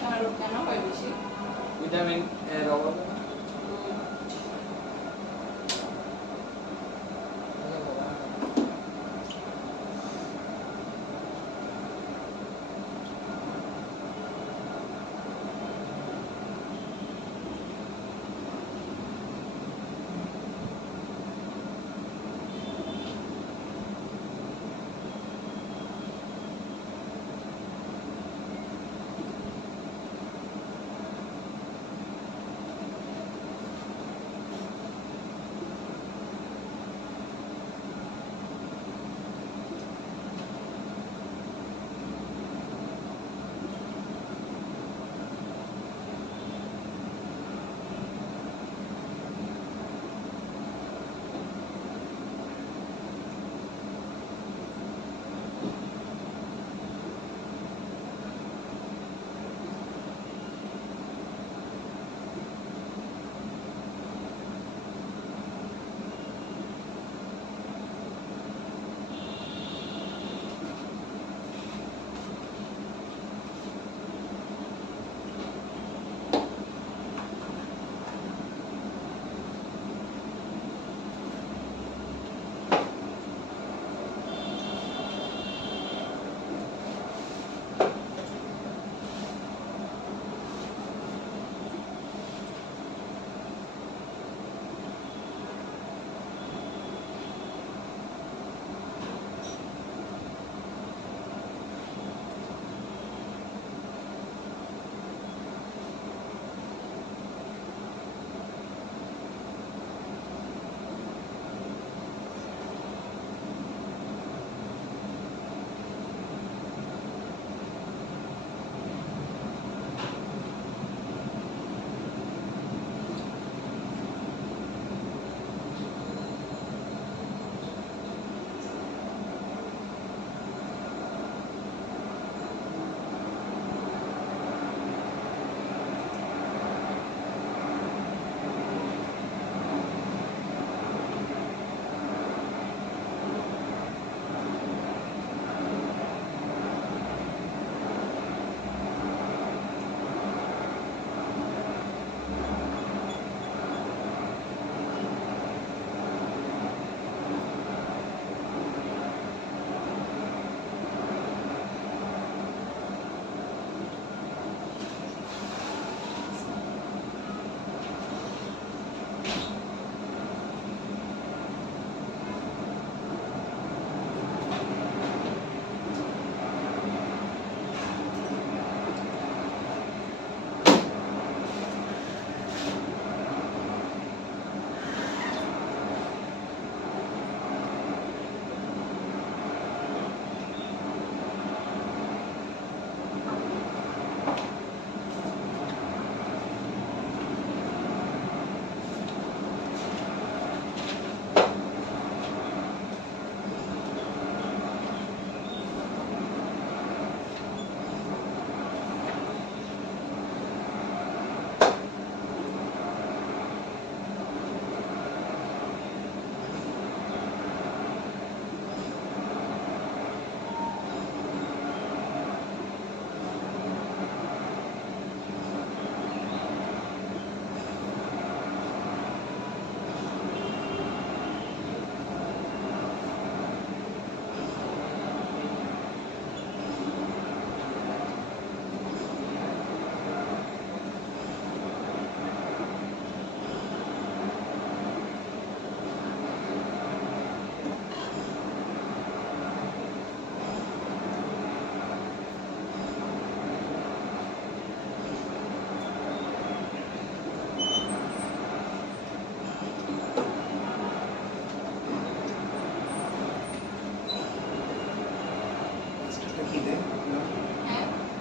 ছানা রোগ কেন হয় বেশি? ভিটামিন এর অভাবে।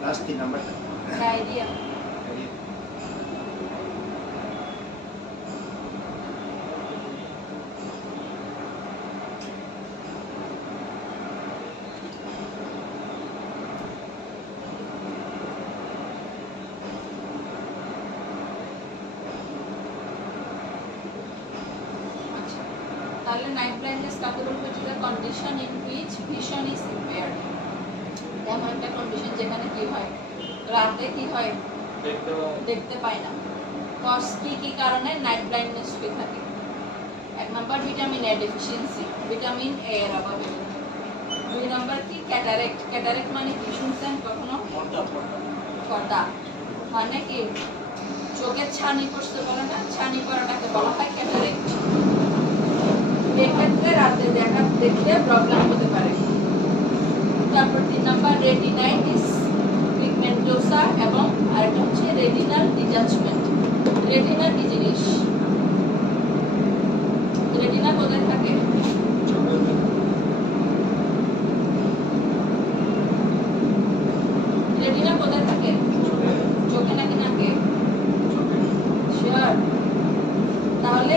लास्ट 3 नंबर डायरिया তাহলে নাইট ব্লাইন্ডনেস কাকে বলবো, যেটা condition in which vision is impaired. এমন একটা কন্ডিশন যেখানে কি হয়, রাতে কি হয় দেখতে পাই না। কজ কি কারণে নাইট ব্লাইন্ডনেস হয়ে থাকে? এক number vitamin A deficiency, vitamin A এর অভাবে। দুই নাম্বার কি ক্যাটারেক্ট, ক্যাটারেক্ট মানে কি শুনছেন কখনো? পর্দা মানে কি চোখের ছানি পড়তে বলে না, ছানি পড়াটাকে বলা হয় ক্যাটারেক্ট। এক্ষেত্রে রাতে দেখলে প্রবলেম হতে পারে। তারপর তিন নাম্বার রেটিনাইটিস পিগমেন্টোসা এবং আরেকটা হচ্ছে রেটিনাল ডিটাচমেন্ট। রেটিনা কি জিনিস? রেটিনা কোথায় থাকে? রেটিনা কোথায় থাকে? চোখে নাকি নাকে? শিওর? তাহলে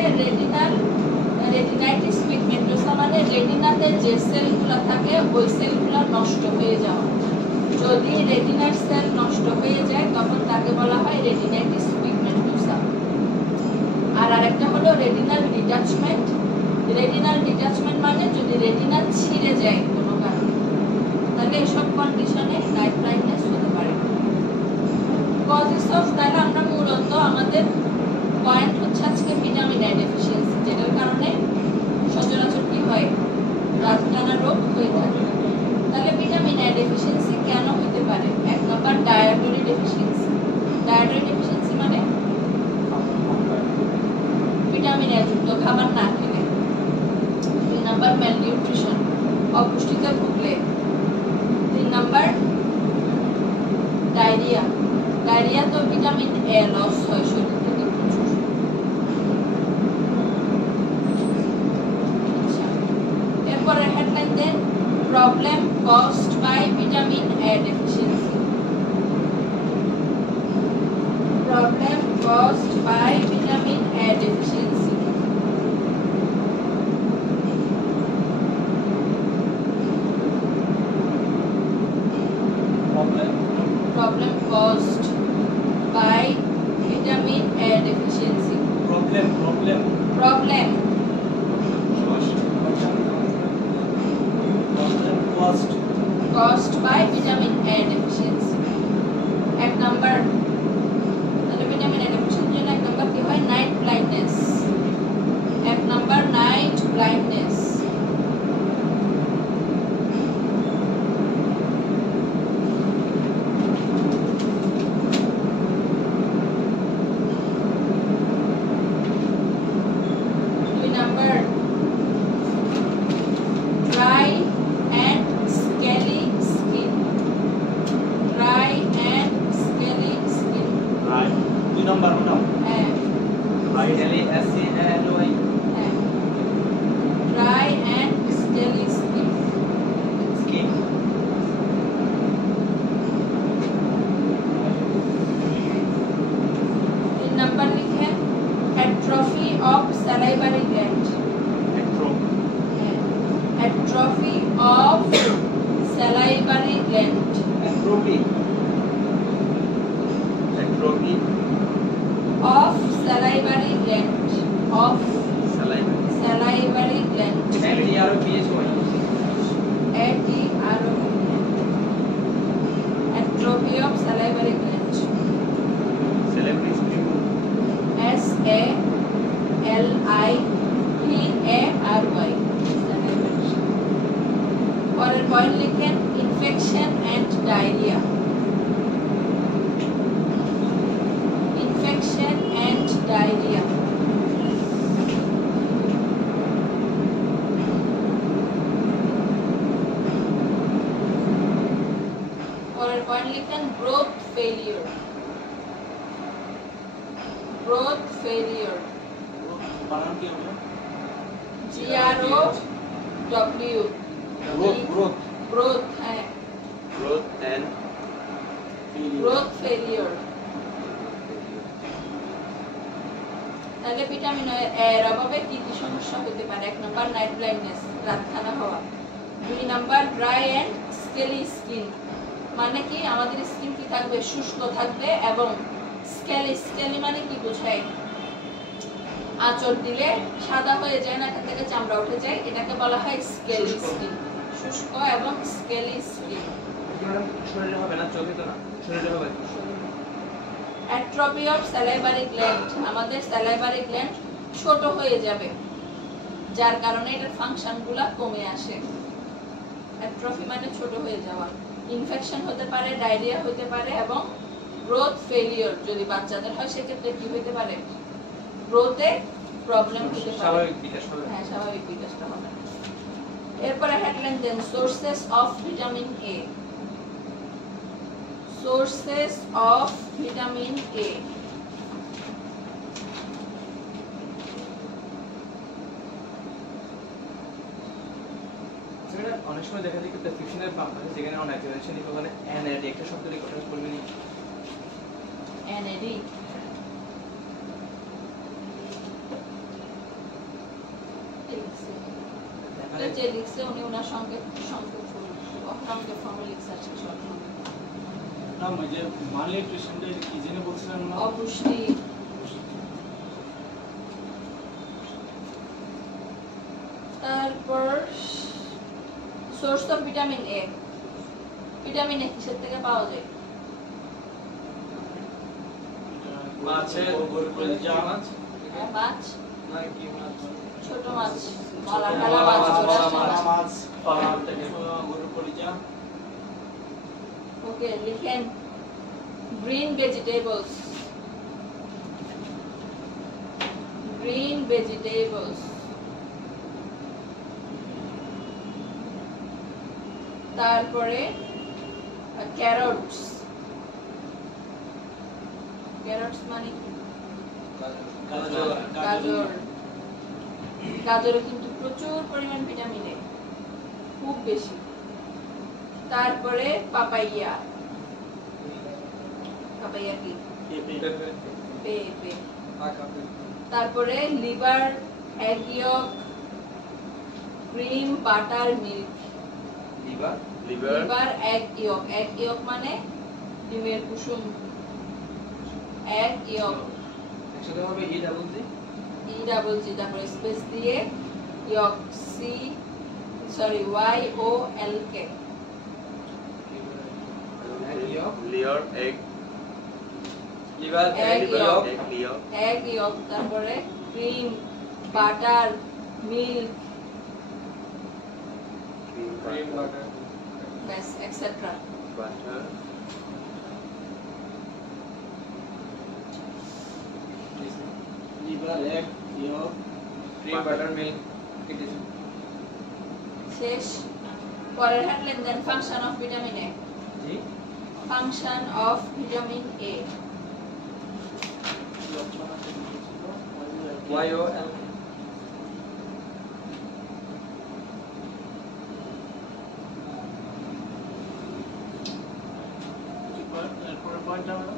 রেটিনাইটিস পিগমেন্টোসা মানে রেটিনাতে যে সেলগুলো থাকে ওই সেলগুলো নষ্ট হয়ে যাওয়া। যদি রেটিনার সেল নষ্ট হয়ে যায় তখন তাকে বলা হয় রেটিনাইটিস পিগমেন্টোসা। আর আরেকটা হলো রেটিনাল ডিটাচমেন্ট। রেটিনাল ডিটাচমেন্ট মানে যদি রেটিনা ছিঁড়ে যায় কোনো কারণে, তাহলে এসব কন্ডিশনে নাইট ব্লাইন্ডনেস হতে পারে। কজেস অফ, তাহলে আমরা মূলত আমাদের পয়েন্ট হচ্ছে আজকে ভিটামিন এ ডেফিসিয়েন্সি, যেটার কারণে সচরাচর কি হয়? রাতকানা রোগ হয়ে থাকে। তাহলে ভিটামিন এ ডেফিসিয়েন্সি কেন হতে পারে? এক number dietary deficiency. Dietary deficiency মানে ভিটামিন এ যুক্ত খাবার না খেলে। দুই নাম্বার ম্যালনিউট্রিশন, অপুষ্টিতে ভুগলে। তিন নাম্বার ডায়রিয়া। ডায়রিয়া তো ভিটামিন এ লস হয় শরীর থেকে প্রচুর। এরপরে হেডলাইন দেন, problem caused by vitamin A deficiency. Problem caused by vitamin A deficiency. Problem caused by vitamin A deficiency. Problem caused by vitamin A deficiency. এক number, তাহলে vitamin A ডেফিসিয়েন্সির জন্য এক নাম্বার কি হয়? Night blindness. এক number night blindness. Atrophy of salivary gland. Atrophy Of salivary gland. Of salivary gland. Atrophy of salivary gland. SALIVARY. পরের point লিখেন, infection and diarrhoea. Infection and diarrhoea. পরের point লিখেন, growth failure. Growth failure. GROW। Growth হ্যাঁ, growth failure. তাহলে vitamin এর অভাবে কি কি সমস্যা হতে পারে? এক নাম্বার নাইট ব্লাইন্ডনেস, রাতকানা হওয়া। দুই number dry and scaly skin, মানে কি আমাদের স্কিন কি থাকবে? শুষ্ক থাকবে। এবং স্কেলি মানে কি বোঝায়? আঁচড় দিলে সাদা হয়ে যায় না, এখান থেকে চামড়া উঠে যায়, এটাকে বলা হয় স্কেলি স্কিন। শুষ্ক এবং স্কেলি স্কিন। শরীরে হবে না, চোখে তো না, শরীরে হবে। অ্যাট্রফি অফ স্যালাইভারি গ্ল্যান্ড, আমাদের স্যালাইভারি গ্ল্যান্ড ছোট হয়ে যাবে, যার কারণে এটার ফাংশনগুলো কমে আসে। অ্যাট্রফি মানে ছোট হয়ে যাওয়া। ইনফেকশন হতে পারে, ডায়রিয়া হতে পারে এবং গ্রোথ ফেলিওর যদি বাচ্চাদের হয় সেক্ষেত্রে কি হতে পারে, গ্রোথে প্রবলেম হতে পারে, স্বাভাবিক বিকাশ হবে। হ্যাঁ স্বাভাবিক বিকাশটা হবে। এরপরে হেডলাইন দেন sources of vitamin A. Sources of vitamin A. সেখানে অনেক সময় দেখা যায় কি প্রেসক্রিপশনের পাম্প আছে যেখানে অনেক জেনারেশন ওখানে এনএডি একটা শব্দ লিখে ওটা করবে নি এনএডি যে লিখছে উনি ওনার সঙ্গে সংক্ষেপ ফর্মে লিখছে আজকে শর্ট ফর্মে। না মানে মালনিউট্রিশনটা কি জেনে বলছিলেন না? অপুষ্টি। তারপর source of vitamin A. Vitamin A কিসের থেকে পাওয়া যায়? মাছের কলিজা মাছ মাছ, নাকি মাছ ছোট মাছ, মলা ফেলা মাছ, চোরা মাছ। পালন থেকে গরুর কলিজা। ওকে লিখেন গ্রিন ভেজিটেবলস। Green vegetables. তারপরে ক্যারটস। ক্যারটস মানে কি? গাজর। গাজরে কিন্তু প্রচুর পরিমাণ ভিটামিন এ, খুব বেশি। তারপরে পাপাইয়া। পাপাইয়া কি? পেঁপে। তারপরে liver, egg yolk, cream, butter, milk. Liver, egg yolk. Egg yolk মানে ডিমের কুসুম। এগ ইয়ক। একসাথে হবে ই ডাবল জি ই ডাবল জি, তারপরে স্পেস দিয়ে yolk, C sorry Y O L K. Liver egg liver egg yolk. Liver egg yolk, তারপরে cream, butter, milk, cream butter ব্যাস etcetera. Butter liver egg yolk cream butter milk কেটেছি শেষ। পরের headline then function of vitamin A. জি function of vitamin A. Y O L এরপরে পয়েন্টটা হলো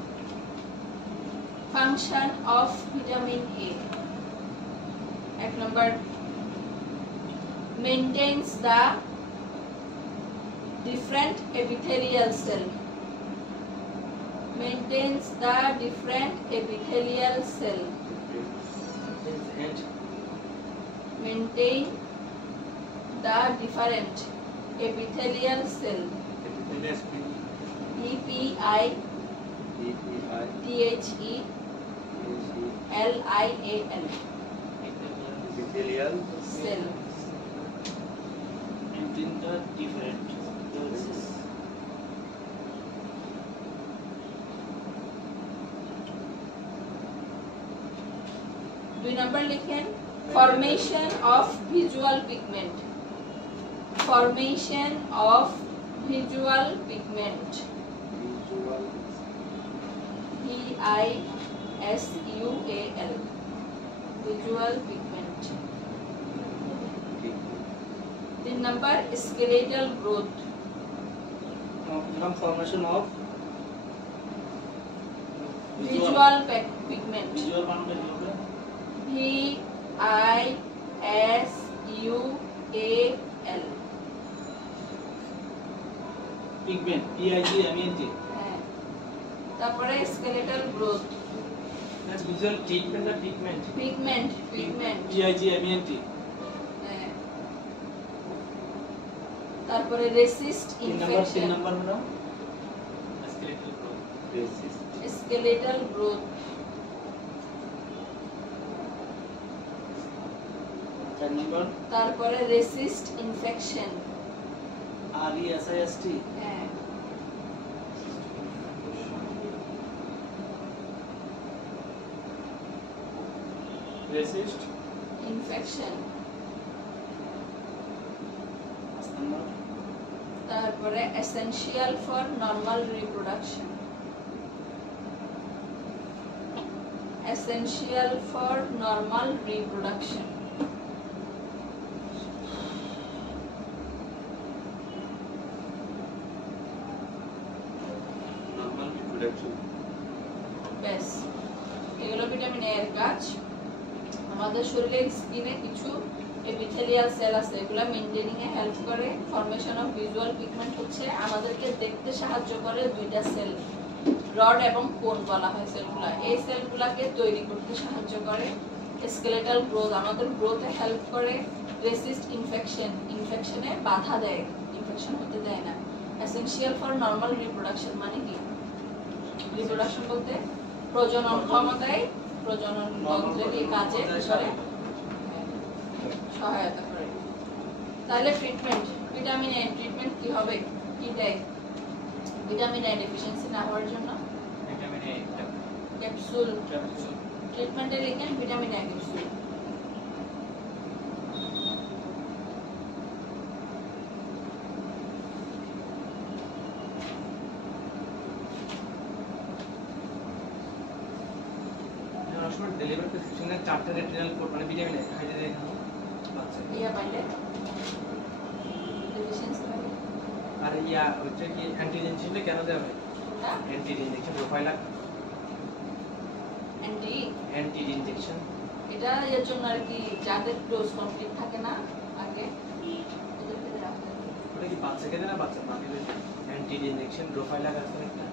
function of vitamin A. 1 number maintains the different epithelial cell. Maintains the different epithelial cell. And Maintain the different epithelial cell. E P I T H E L I A L. epithelial Cell. maintain the different দুই number লিখেন formation of visual pigment. Formation of visual pigment. visual VISUAL. Visual pigment. 3 number skeletal growth. formation of Visual pigment. visual বানাবে কি হবে VISUAL. Pigment P I G M E N T হ্যাঁ। তারপরে skeletal growth. That's visual treatment of pigment Pigment. P I G M E N T হ্যাঁ। তারপরে resist 3 infection. Number হলো skeletal growth Resist. skeletal growth, 4 নম্বর তারপরে resist infection, RESIST হ্যাঁ, racist infection, 5 নম্বর তারপরে essential for normal reproduction, essential for normal reproduction, Normal reproduction. ব্যাস এগুলো vitamin A এর কাজ। আমাদের শরীরের স্কিনে কিছু এপিথেলিয়াল সেল আছে, এগুলো মেইনটেনিং এ হেল্প করে। ফরমেশন অফ ভিজুয়াল পিগমেন্ট হচ্ছে আমাদেরকে দেখতে সাহায্য করে দুইটা সেল, রড এবং কোন বলা হয় সেলগুলা। এই সেলগুলাকে তৈরি করতে সাহায্য করে। স্কেলেটাল গ্রোথ আমাদের গ্রোথে হেল্প করে। রেসিস্ট ইনফেকশন, ইনফেকশনে বাধা দেয়, ইনফেকশন হতে দেয় না। এসেনশিয়াল ফর নরমাল রিপ্রোডাকশন মানে কি? রিপ্রোডাকশন বলতে প্রজনন ক্ষমতায়, প্রজনন তন্ত্রের কাজে করে সহায়তা করে। তাহলে ট্রিটমেন্ট, ভিটামিন এ ট্রিটমেন্ট কি হবে, কি দেয়? ভিটামিন এ ডেফিসিয়েন্সি না হওয়ার জন্য ভিটামিন এ ক্যাপসুল, ট্রিটমেন্টে লিখেন ভিটামিন এ ক্যাপসুল। আসলে ডেলিভারি প্রেসক্রিপশনে 4টা রেটিনাল কোড মানে ভিটামিন এ হাইড্রেট এখানে বাচ্চা ইয়া পাইলে ডেফিসিয়েন্সি পাইলে আর ইয়া হচ্ছে কি অ্যান্টিজেন ছিল কেন দেওয়া হয়? কোনটা? Anti injection profiler anti, anti injection এটা এর জন্য আর কি যাদের ডোজ কমপ্লিট থাকে না আগে ওদেরকে দেওয়া হয়। ওটা কি বাচ্চাকে দেয় না বাচ্চা মাকে দেয়? অ্যান্টি ইনজেকশন প্রোফাইলার আছে একটা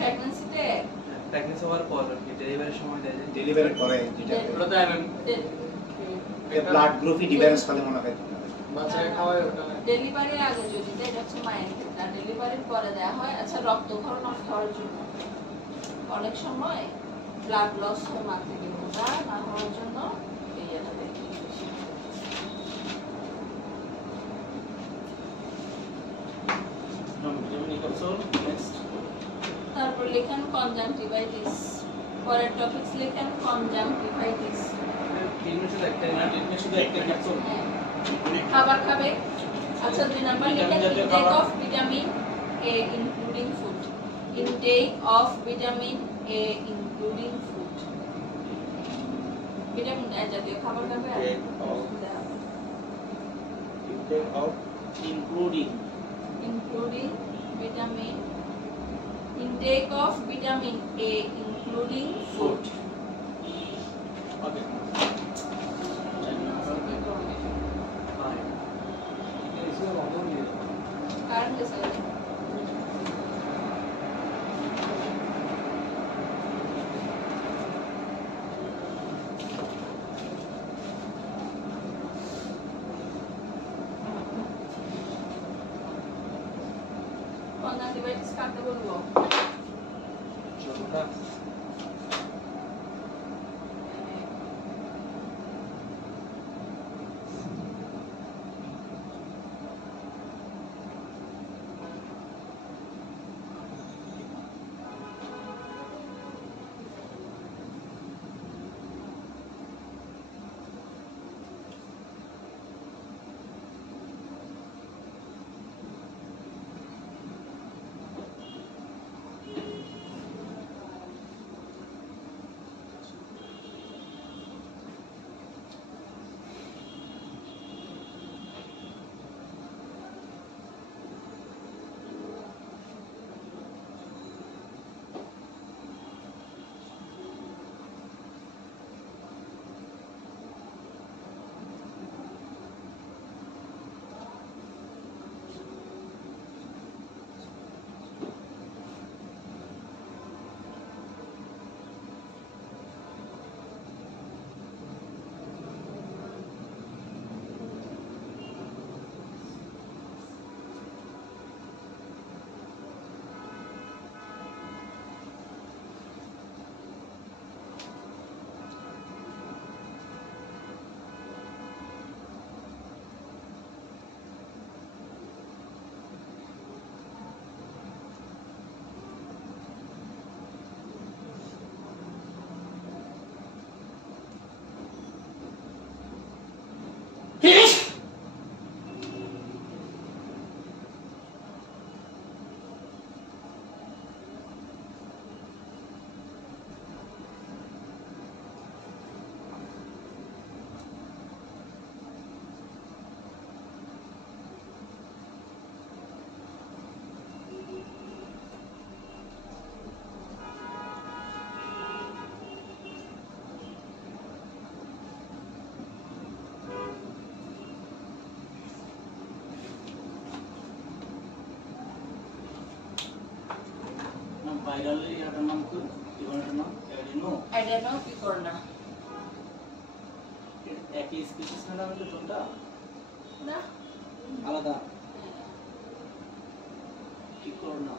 প্রেগন্যান্সিতে প্রেগন্যান্সি হওয়ার পর ডেলিভারির সময় দেয় যে ডেলিভারি করে যেটা ওটা তো এমএম ব্লাড গ্রুপই ডিফারেন্স করে মনে হয় বাচ্চাকে খাওয়ায় ওটা ডেলিভারির আগে যদি দেয় এটা হচ্ছে মায়ের ক্ষেত্রে, আর ডেলিভারির পরে দেওয়া হয় আচ্ছা রক্তক্ষরণ অফ হওয়ার জন্য। অনেক সময় ব্লাড লস হয় মা থেকে, ওটা না হওয়ার জন্য এই এটা দেয়। ভিটামিন ই ক্যাপসুল নেক্সট তারপর লেখেন কনজাংটিভাইটিস, পরের টপিকস লেখেন কনজাংটিভাইটিস। ট্রিটমেন্ট শুধু একটাই না ট্রিটমেন্ট শুধু একটা ক্যাপসুল খাবার খাবে। আচ্ছা 2 নাম্বার লেখেন ভিটামিন জাতীয় ইনটেক খাবার। Of vitamin A including food, intake of vitamin A including food. Vitamin A জাতীয় খাবার খাবে আর Intake of including including vitamin, intake of vitamin A including food. ওকে পায় এসে বন্ধ দিয়ে দাও কারণ আছে কনজাংটিভাইটিস কাকে বলবো? ছোটটা অ্যাডেনোপিকর্না। একই স্পিসিস না হলে কোনটা না আলাদা কি করো না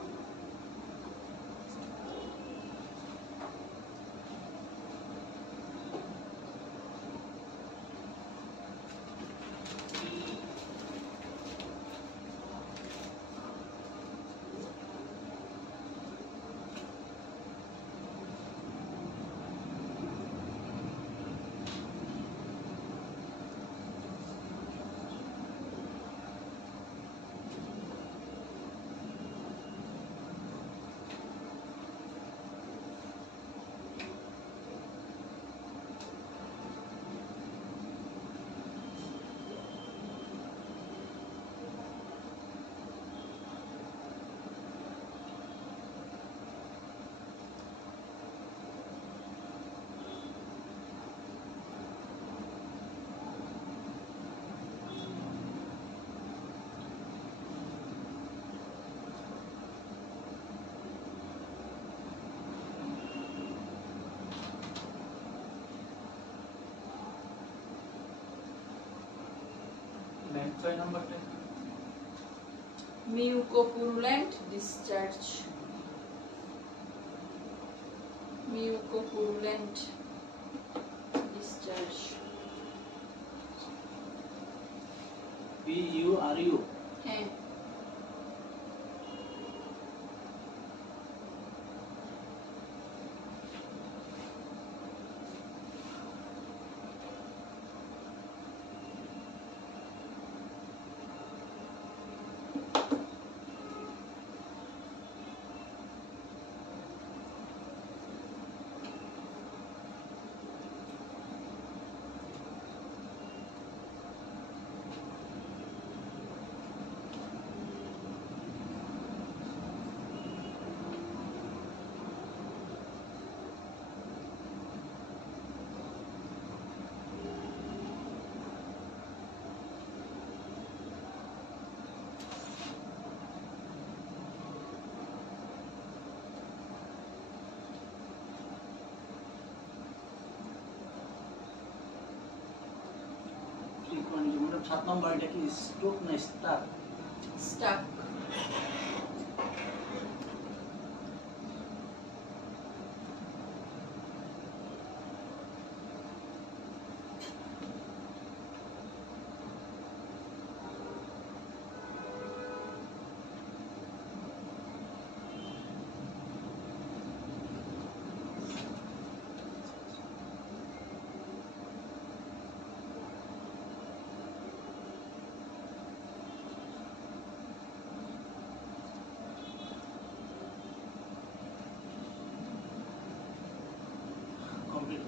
ম্যাম 6 নাম্বারটা mucopurulent discharge. Mucopurulent discharge. PURU হ্যাঁ ফ্রিকোয়েন্ট মানে 7 নম্বর এটা কি স্ট্রোক না স্টার স্টাক। কমপ্লিট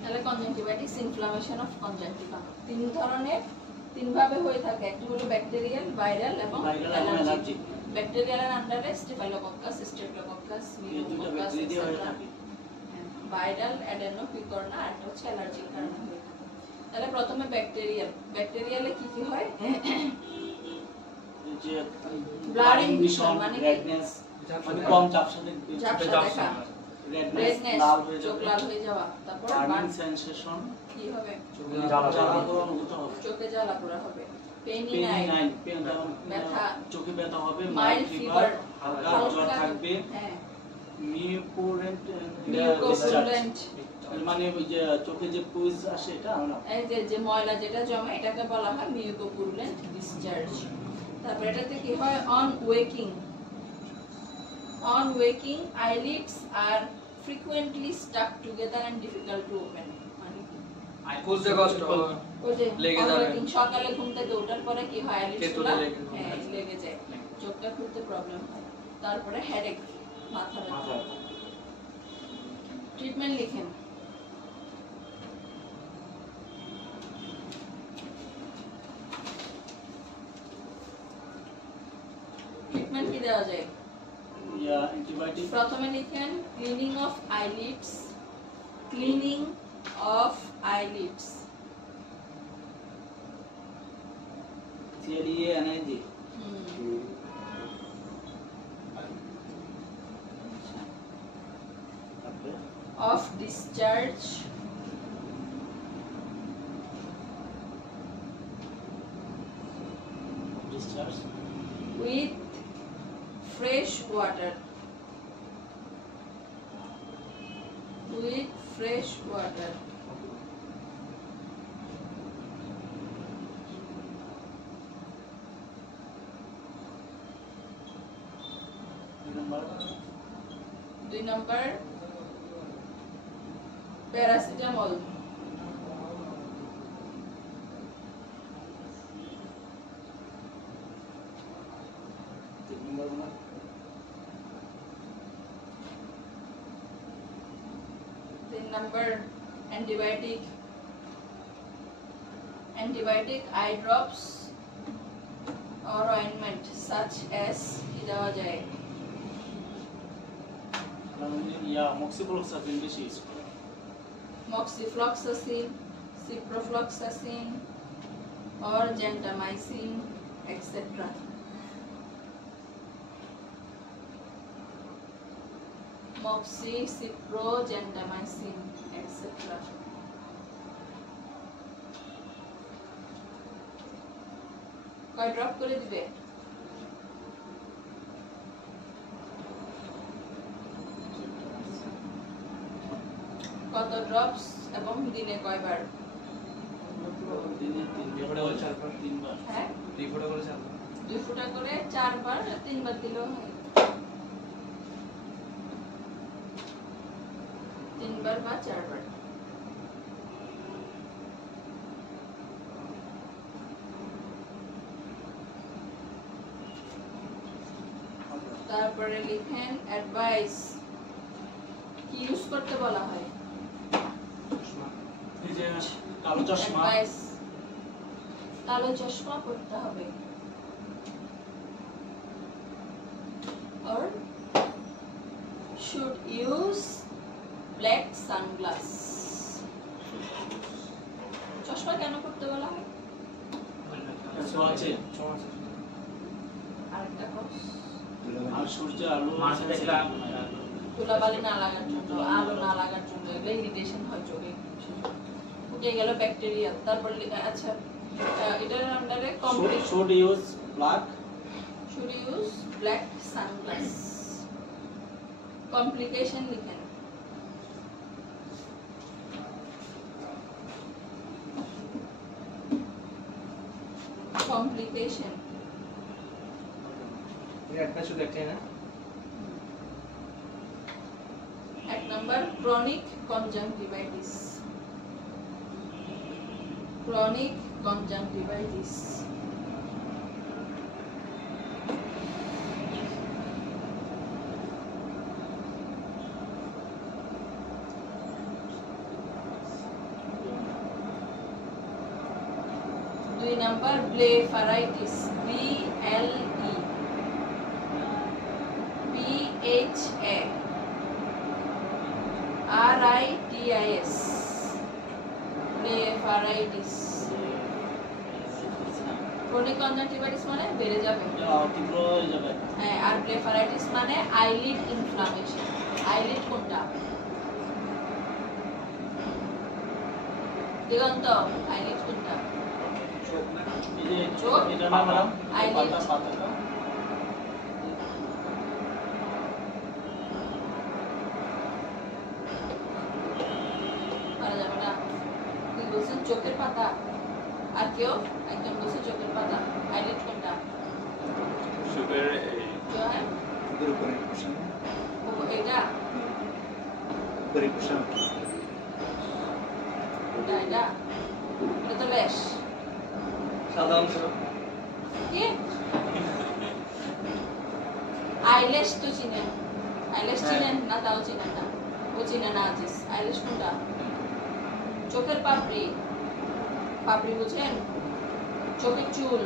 তাহলে কনজাংটিভাইটিস ইনফ্লামেশন অফ কনজাংটিভা তিন ধরনের, তিন ভাবে হয়ে থাকে। একটা হলো ব্যাকটেরিয়াল, ভাইরাল এবং ভাইরাল এবং অ্যালার্জিক। অ্যালার্জি ব্যাকটেরিয়ালের আন্ডারে স্টেফাইলোকক্কাস, স্ট্রেপ্টোকক্কাস, এই দুটো নিউমোকক্কাস ব্যাকটেরিয়া হয়ে এটসেট্রা। থাকে ভাইরাল, অ্যাডেনোপিকর্না আর একটা হচ্ছে অ্যালার্জিক কারণে হয়ে থাকে। তাহলে প্রথমে ব্যাকটেরিয়াল। ব্যাকটেরিয়ালে কি কি হয়? এই যে ব্লাড ইনফেকশন মানে কি? রেডনেস মানে কম চাপসাতে ঝাপসা দেখা, রেডনেস রেডনেস, লাল হয়ে চোখ যাবে লাল হয়ে যাওয়া, তারপর বার্নিং সেন্সেশন কি হবে? জ্বালা পোড়া অনুভূত হবে চোখে জ্বালা পোড়া হবে, পেইন ইন পেইন আই, নাই পেইন যেমন ব্যথা, চোখে ব্যথা হবে মাইল্ড মাইল্ড ফিভার, ফিভার হালকা জ্বর থাকবে হ্যাঁ, মিউকোরেন্ট মিউকোপুরুলেন্ট, মানে ওই যে চোখে যে পুজ আসে এটা না এই যে ময়লা যেটা জমে এটাকে বলা হয় মিউকোপুরুলেন্ট ডিসচার্জ। তারপর এটাতে কি হয়? On waking eyelids are frequently stuck together and difficult to open। মানে কি? খুলতে কষ্ট ওই যে লেগে on যাবে। waking, সকালে ঘুম থেকে ওঠার পরে কি হয়? eyelids কেতুলে গুলা লেগে যায়। হ্যাঁ লেগে যায়, চোখটা খুলতে প্রবলেম হয়। তারপরে হেডেক, মাথা ব্যথা। ট্রিটমেন্ট লিখেন। ট্রিটমেন্ট কি দেওয়া যায়? ইয়া অ্যান্টিবায়োটিক প্রথমে লিখেন cleaning of eyelids, cleaning of eyelids. Theory NIG discharge discharge with fresh water. With fresh water. number 2 number paracetamol. number 1 3 number antibiotic eye drops or ointment such as কি দেওয়া যায় moxifloxacin বেশি use করে moxifloxacin, ciprofloxacin or gentamicin etc. Moxi, cipro, gentamicin etc. কয় drop করে দিবে কত drops এবং দিনে কয়বার দিনে 3 ফোঁটা করে 4 বার 3 বার হ্যাঁ 2 ফোঁটা করে 4 বার 2 ফোঁটা করে 4 বার 3 বার দিলেও হয় 3 বার বা 4 বার তারপরে লিখেন অ্যাডভাইস কি ইউজ করতে বলা হয় এই যে কালো চশমা অ্যাডভাইস কালো চশমা পড়তে হবে or should use black sunglass চশমা কেন পড়তে বলা হয় সোয়াচে আরেকটা কস আর সূর্যের আলো মাঝে দেখলাম ধুলাবালি না লাগার জন্য আলো না লাগার জন্য এগুলো ইরিটেশন হয় চোখে উঠে গেল ব্যাকটেরিয়া তারপর আচ্ছা এটার আন্ডারে complete should use black should use black sunglass complication লিখেন complication এটা একটা শুধু একটাই না এক number chronic conjunctivitis chronic conjunctivitis দুই number blepharitis BLE BHA RITIS blepharitis chronic conjunctivitis মানে বেড়ে যাবে তীব্র হয়ে যাবে হ্যাঁ আর blepharitis মানে eyelid inflammation eyelid কোনটা দিগন্ত eyelid কোনটা এই যে চোখ, এটা না ম্যাডাম eyelid। পাতাটা পারা যাবে না তুই বলছেন চোখের পাতা আর কেউ একজন বলছে চোখের পাতা eyelid কোনটা Sugar, जो है উপরে উপরে পোষণ वो এটা উপরে পোষণ এটা এটা এটা তো ল্যাশ সাদা অংশ কি আইল্যাশ তো চিনেন আইল্যাশ চিনেন না তাও চিনেন না ও চিনে না আজিস আইল্যাশ কোনটা চোখের পাপড়ি পাপড়ি বুঝেন চোখের চুল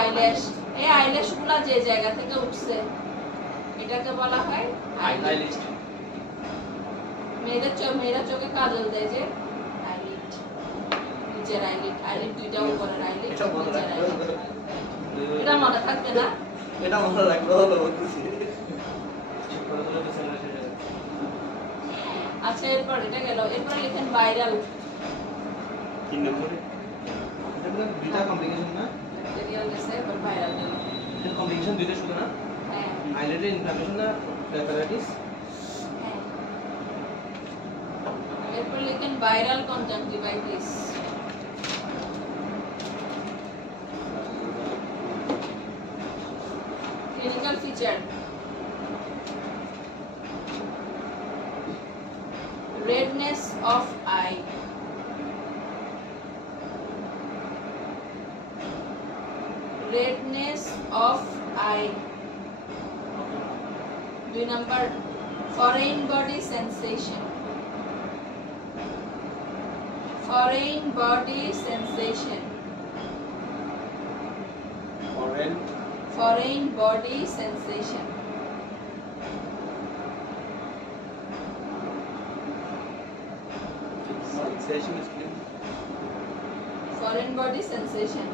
আইল্যাশ এই আইল্যাশ গুলা যে জায়গা থেকে উঠছে এটাকে বলা হয় আইলিড মেয়েরা চোখে কাজল দেয় যে আইলিড নিচের আইলিড দুইটা উপরের আইলিড এটা মনে নিচের রাখতে eyelid। এটা মনে থাকবে না এটা মনে রাখতে হলো বলতেছি আচ্ছা এরপর এটা গেল, এরপর লিখেন ভাইরাল। 3 নম্বরে এটা মানে দুইটা কমপ্লিকেশন না, ব্যাকটেরিয়াল গেছে, এবার ভাইরাল গেল। এটা কমপ্লিকেশন দুইটা শুধু না, হ্যাঁ আইলেটের ইনফ্লামেশন না প্যারালাইটিস। হ্যাঁ। এরপর লিখেন viral conjunctivitis. Clinical feature redness of eye, redness of eye. 2 number foreign body sensation, foreign body sensation, foreign body sensation. sensation is clean. Foreign body sensation.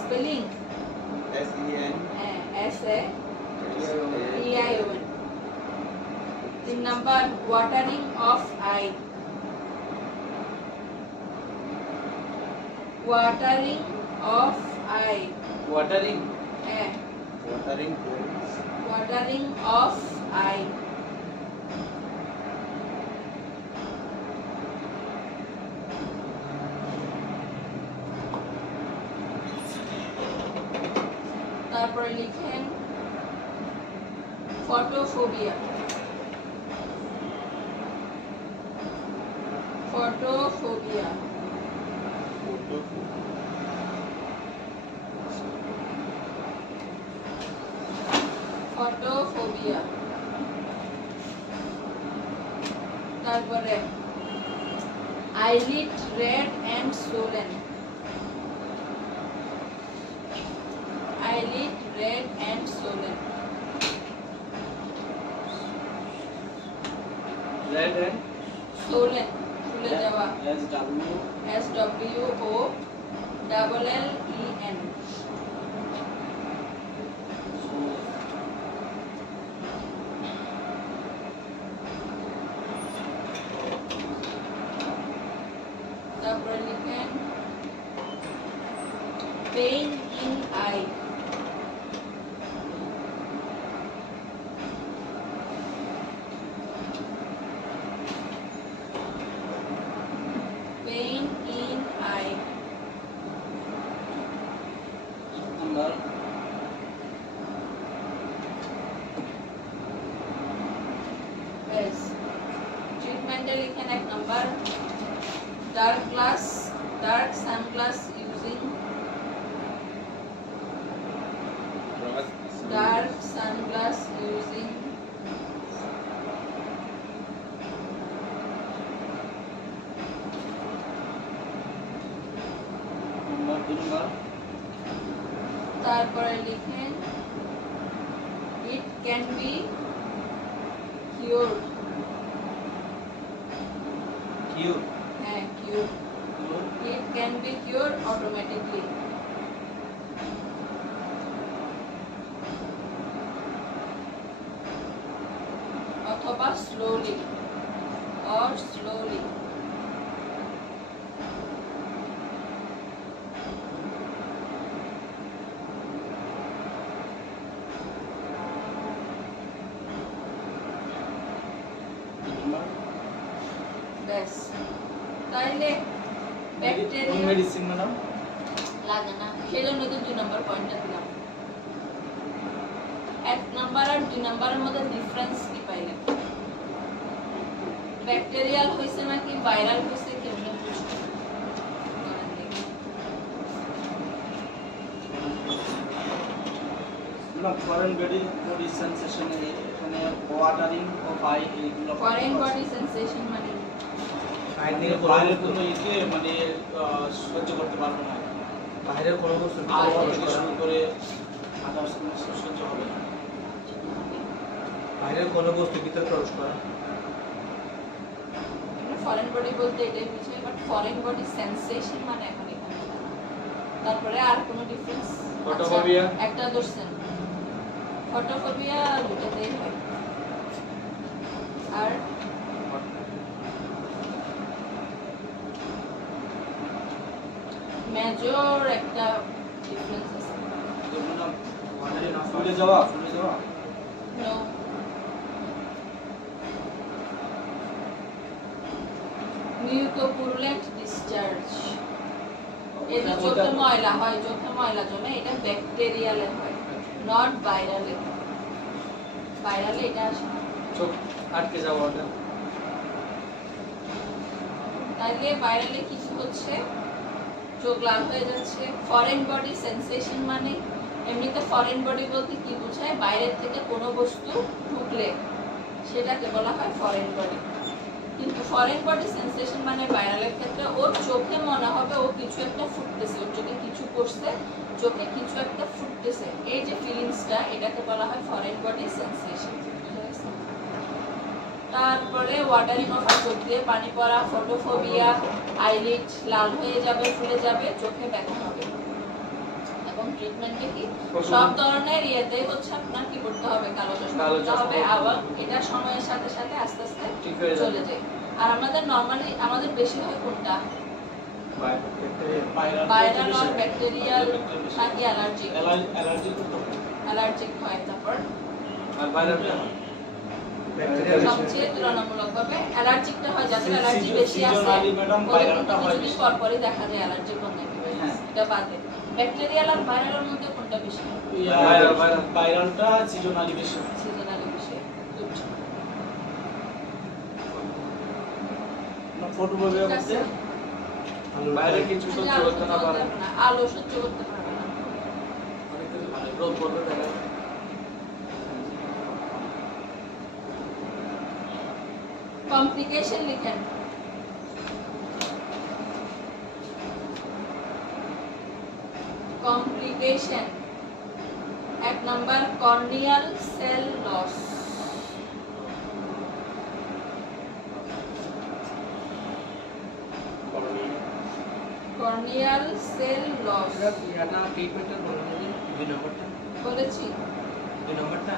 Spelling SEN S-A-E-I-O-N. 3 number watering of eye, watering of eye. Watering Watering glands. Watering of eye. তারপরে লিখেন photophobia, photophobia, photophobia. তারপরে eyelid red and swollen, eyelid red and swollen. Red and swollen ফুলে যাওয়া, SW SWOLLEN. তারপরে লিখেন pain in eye, pain in eye. number Yes. Treatment লিখেন 1 number dark sunglass using, dark sunglass using. number 2 number তারপরে লিখেন it can be cured. Q হ্যাঁ cured. It can be cured automatically. অথবা slowly or slowly. number ব্যাস, তাইলে কোন bacteria medicine madam লাগে না, সেজন্য তো 2 নম্বর পয়েন্টটা দিলাম। 1 নাম্বার আর 2 নাম্বারের মধ্যে ডিফারেন্স কি পাইলেন? ব্যাকটেরিয়াল হইছে নাকি ভাইরাল হইছে কেমনে বুঝবেন? বলেন দেখি। না ফরেন বডি সেন্সেশন এখানে ওয়াটারিং অফ আই এইগুলো ফরেন বডি সেন্সেশন মানে বাইরের বাইরের কোনো ইকে মানে সহ্য করতে পারবো না, বাইরের কোনো কিছু আবহাওয়া থেকে শুরু করে আদার্স সহ্য হবে না। বাইরের কোনো বস্তু ভিতরে প্রবেশ করা, ফরেন বডি বলতে এটাই বুঝায়, বাট ফরেন বডি সেন্সেশন মানে এখন এখানে না। তারপরে আর কোনো ডিফারেন্স? Photophobia? একটা ধরছেন, ফটোফোবিয়া দুটাতেই হয়। আর মেজর একটা ডিফারেন্স আছে। ফুলে যাওয়া নো, মিউকোপুরুলেন্ট ডিসচার্জ, এটা যত ময়লা হয়, যত ময়লা জমে, এটা ব্যাকটেরিয়ালে হয়, নট ভাইরালে। ভাইরালে এটা আসে না। চোখ আটকে যাওয়া ওটা তাহলে ভাইরালে কি কি হচ্ছে? চোখ লাল হয়ে যাচ্ছে। ফরেন বডি সেন্সেশন মানে এমনিতে ফরেন বডি বলতে কি বোঝায়? বাইরের থেকে কোনো বস্তু ঢুকলে সেটাকে বলা হয় ফরেন বডি। কিন্তু ফরেন বডি সেন্সেশন মানে ভাইরালের ক্ষেত্রে ওর চোখে মনে হবে ও কিছু একটা ফুটতেছে, ওর চোখে কিছু পড়ছে, চোখে কিছু একটা ফুটতেছে, এই যে ফিলিংসটা, এটাকে বলা হয় ফরেন বডি সেন্সেশন। তারপরে ওয়াটারিং অফ চোখ দিয়ে পানি পড়া, ফটোফোবিয়া, আইলিড লাল হয়ে যাবে, ফুলে যাবে, চোখে ব্যথা হবে। এবং ট্রিটমেন্টে কি সব ধরনের ইয়েতে হচ্ছে আপনার কি করতে হবে? কালো চশমা করতে হবে। আবার এটা সময়ের সাথে সাথে আস্তে আস্তে চলে যায়। আর আমাদের নরমালি আমাদের বেশি হয় কোনটা? ভাইরাল আর ব্যাকটেরিয়াল নাকি অ্যালার্জিক? অ্যালার্জিক হয়। তারপর আর ভাইরালটা সবচেয়ে তুলনামূলকভাবে অ্যালার্জিকটা হয়, যাদের অ্যালার্জি বেশি আছে কিছুদিন পর পরই দেখা যায় অ্যালার্জি কোন অ্যান্টিবায়োটিক, এটা বাদে। ব্যাকটেরিয়াল আর ভাইরালের মধ্যে কোনটা বেশি? ভাইরালটা সিজনালি বেশি। সিজনালি বেশি। ফটোফোবিয়া বলতে বাইরে কিছু সহ্য করতে না পারে, আলো সহ্য করতে পারবে না। অনেক কিছু ভালো রোদ পড়বে দেখা কমপ্লিকেশন লিখেন। Complication 1 number corneal cell loss. Corneal cell loss এটা ট্রিটমেন্টটা বলে দিন। 2 নম্বরটা বলেছি। 2 নম্বরটা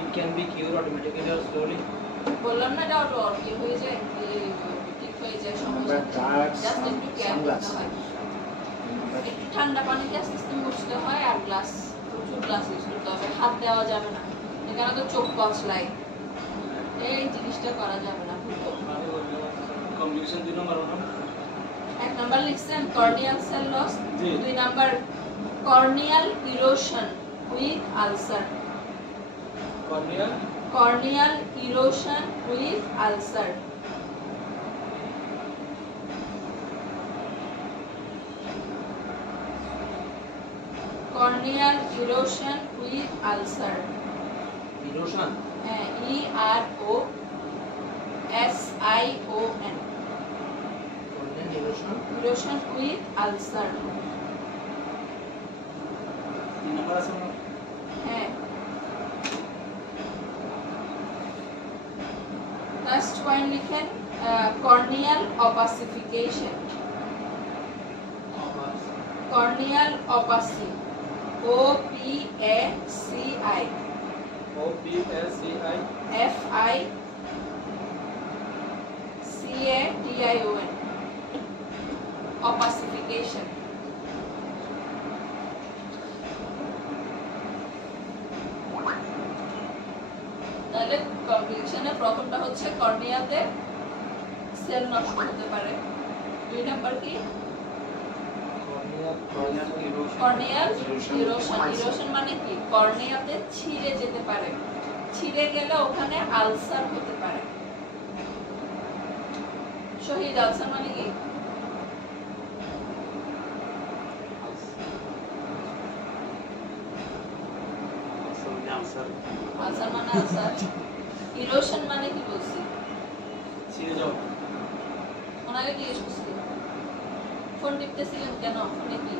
it can be cured automatically or slowly. বললাম না এটা অটো হয়ে যায়, ঠিক হয়ে যায় সময় জাস্ট একটু কেয়ার করতে হয়। একটু ঠান্ডা পানিতে আস্তে আস্তে মুছতে হয়, আর গ্লাস প্রচুর গ্লাস ইউজ করতে হবে। হাত দেওয়া যাবে না, এখানে তো চোখ কচলায়, এই জিনিসটা করা যাবে না। কমপ্লিকেশন 2 নম্বর হলো 1 নাম্বার লিখছেন কর্নিয়াল সেল লস, জি। 2 number corneal erosion with ulcer. Corneal erosion with ulcer. Corneal erosion with ulcer. Erosion হ্যাঁ, EROSION। Erosion erosion with ulcer. 3 number আছে না? হ্যাঁ। লাস্ট পয়েন্ট লিখেন corneal opacification. Corneal opaci, OPACI FICATION, opacification. তাহলে কমপ্লিকেশনের প্রথমটা হচ্ছে কর্নিয়াতে সেল নষ্ট হতে পারে। 2 নাম্বার কি? Corneal erosion. ইরোশন মানে কি? কর্নিয়াতে ছিঁড়ে যেতে পারে, ছিঁড়ে গেলে ওখানে আলসার হতে পারে। শহীদ, আলসার মানে কি? আলসার মানে আলসার। ইরোশন মানে কি বলছি? ছিঁড়ে যাও। ওনাকে জিজ্ঞেস করছি ফোন টিপতেছিলেন কেন? ফোনে কি?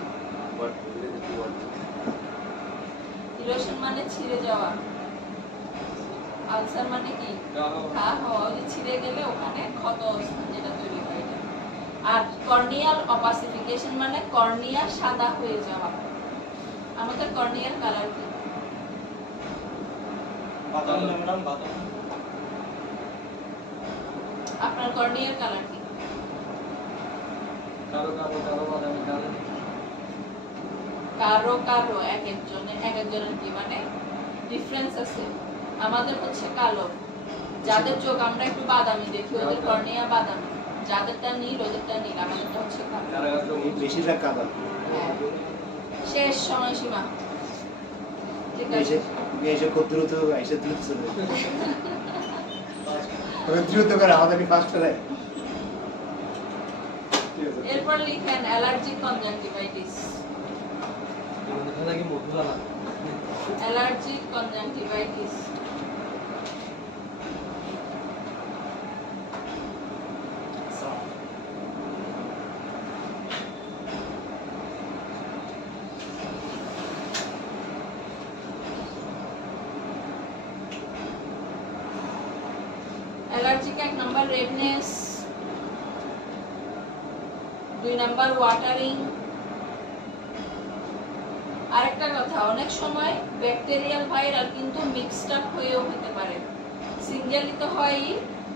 ইরোশন মানে ছিঁড়ে যাওয়া, আলসার মানে কি? ঘা হওয়া, ওই ছিঁড়ে গেলে ওখানে ক্ষত অবস্থা যেটা তৈরি হয় এটা। আর কর্নিয়াল অপাসিফিকেশন মানে কর্নিয়া সাদা হয়ে যাওয়া। আমাদের কর্নিয়ার কালার কি? বাদামি না ম্যাডাম? বাদামি। আপনার কর্নিয়ার কালার কি? কারো কারো কারো বাদামি কারো কারো কারো এক একজনের কি মানে ডিফারেন্স আছে। আমাদের হচ্ছে কালো, যাদের চোখ আমরা একটু বাদামি দেখি ওদের কর্নিয়া বাদামি, যাদেরটা নীল ওদেরটা নীল, আমাদেরটা হচ্ছে কালো। কারো কারো বেশিরভাগ কাদা। হ্যাঁ। শেষ সময়সীমা। ঠিক আছে, এসে খুব দ্রুত এসে দ্রুত চলে যায়। তবে দ্রুত করে আমাদের ফাস্ট চলে। এরপর লিখেন অ্যালার্জিক কনজাংটিভাইটিস। এটা কি মধুলা অ্যালার্জিক কনজাংটিভাইটিস অ্যালার্জিক এক নাম্বার রেডনেস, 2 নাম্বার ওয়াটারিং। আরেকটা কথা, অনেক সময় ব্যাকটেরিয়াল ভাইরাল কিন্তু মিক্সড আপ হয়েও হতে পারে। সিঙ্গেলি তো হয়ই,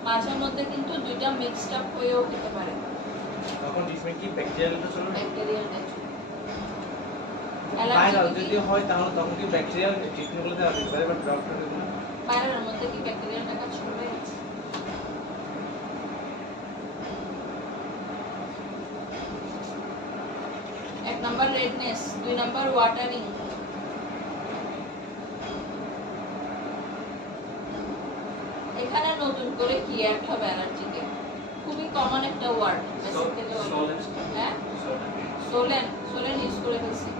মাঝে মধ্যে কিন্তু দুইটা মিক্সড আপ হয়েও হতে পারে। তখন ট্রিটমেন্ট কি ব্যাকটেরিয়ালটা চলবে? ব্যাকটেরিয়াল নেই। ভাইরাল যদি হয় তাহলে তখন কি ব্যাকটেরিয়াল ট্রিটমেন্টগুলো দেওয়া যেতে পারে, বাট ডক্টর দেবে না। ভাইরালের মধ্যে কি ব্যাকটেরিয়ালটা কাজ করবে? এক নাম্বার রেডনেস, 2 নাম্বার ওয়াটারিং। এখানে নতুন করে কি অ্যাড হবে অ্যালার্জিকে? খুবই কমন একটা ওয়ার্ড, বেসিক থেকে বলবো। হ্যাঁ, সোলেন ইউজ করে ফেলছি।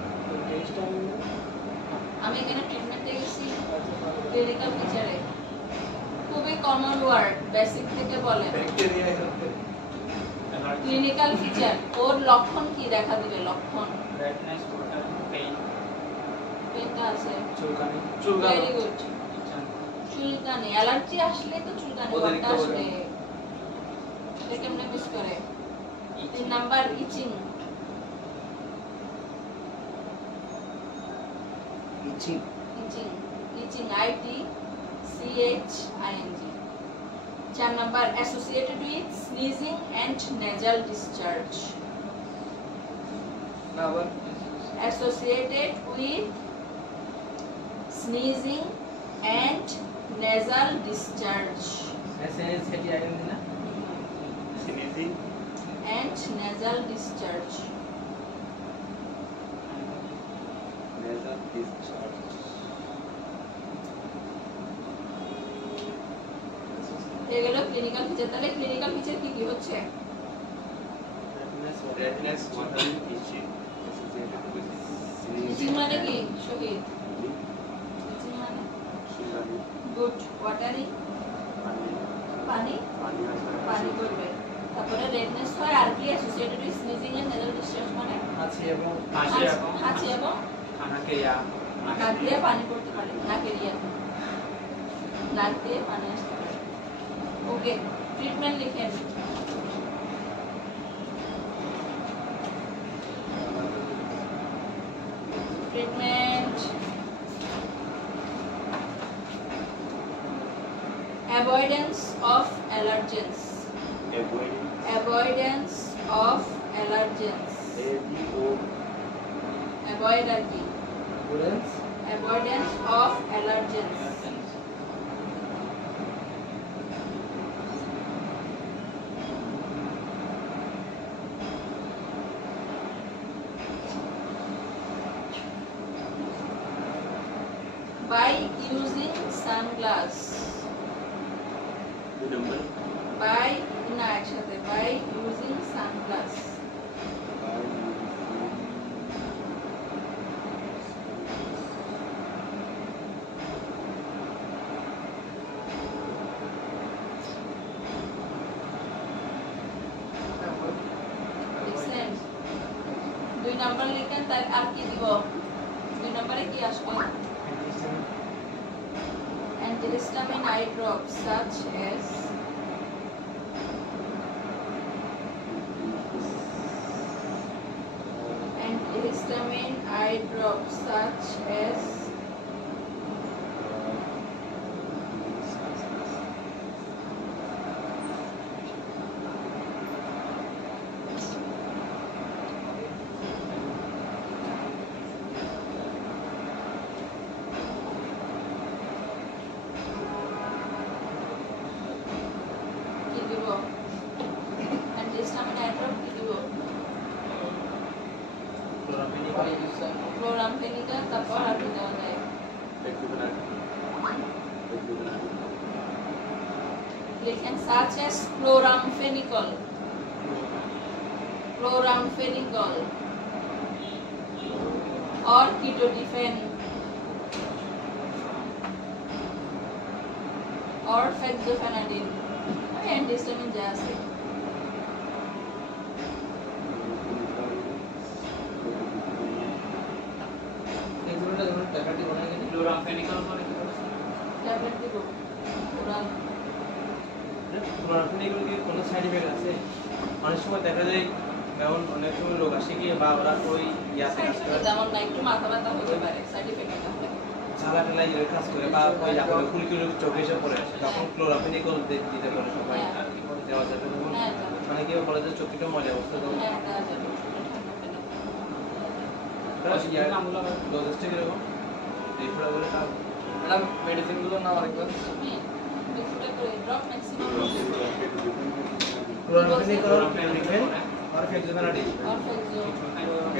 আমি এখানে ট্রিটমেন্টে গেছি ক্লিনিক্যাল ফিচারে। খুবই কমন ওয়ার্ড, বেসিক থেকে বলেন। ব্যাকটেরিয়া হচ্ছে ক্লিনিক্যাল ফিচার, ওর লক্ষণ কি দেখা দিবে? লক্ষণ রেডনেস ওয়াটারিং পেইন পেনটা আছে, চুলকানি। Very good. চুলকানি, অ্যালার্জি আসলে তো চুলকানি অতিরিক্ত ওয়ার্ডটা আসবে। পরিমাণে। এটা কেমনে মিস করে? 3 number itching. Itching. Itching ITCHING। 4 number associated with sneezing and nasal discharge. না আবার Associated with sneezing and nasal discharge. এসএস সেটি আইডেন্টি না। Sneezing. And nasal discharge. Nasal discharge. এগুলো ক্লিনিক্যাল ফিচার। তাহলে ক্লিনিক্যাল ফিচার কি কি হচ্ছে? Redness, watering, itching, associated with etching sneezing মানে and কি শহীদ? ইচিং মানে chilling. গুড। ওয়াটারিং পানি পানি করবে। তারপরে রেডনেস হয়, আর কি associated with sneezing and nasal discharge মানে আছে এবং হাঁচি এবং আনাকে ইয়া নাক দিয়ে পানি পড়তে পারে, নাকের ইয়া নাক দিয়ে পানি আসতে পারে। ওকে, ট্রিটমেন্ট লিখেন। Treatment avoidance of allergens. avoiding avoidance of allergens. AVO avoid আর কি? Ambulance avoidance of allergens. by using sunglass. the number by না একসাথে by using sunglass. দেখছেন? 2 নাম্বার লিখেন, তার আর কি দিব? 2 নম্বরে কি আসবে? Antihistamine eye drops such as antihistamine eye drops such as লিখেন such as chloramphenicol, chloramphenicol or ketotifen or fexofenadine antihistamine যা আছে এগুলোটা যখন ট্যাবলেট বানাই গেলে ক্লোরামফেনিকল মানে কি বলছে? ট্যাবলেট দিব ওরাল ক্লোরামফেনিকল কি কোনো সাইড ইফেক্ট আছে? অনেক সময় দেখা যায় যেমন অনেক সময় লোক আসে কি বা ওরা ওই ইয়াতে কাজ করে যেমন না একটু মাথা ব্যথা হতে পারে সাইড এফেক্ট হবে ঝালা টালা এর কাজ করে বা ওই আপনার কুলকুল চোখে এসে পড়ে আসে তখন ক্লোরামফেনিকল দিতে পারে সবাই হ্যাঁ। দেওয়া যাবে তখন হ্যাঁ মানে কি বলে যে চোখটা মজা অবস্থা তখন হ্যাঁ দেওয়া যাবে নামগুলো ডোজেসটা কিরকম এইগুলো বলে তাও ম্যাডাম মেডিসিন গুলো নাও আরেকবার কিছুটা করে ড্রপ ম্যাক্সিমাম ক্লোরামফেনিকল আর ফেক্সোফেনাডিন আর ফেক্সো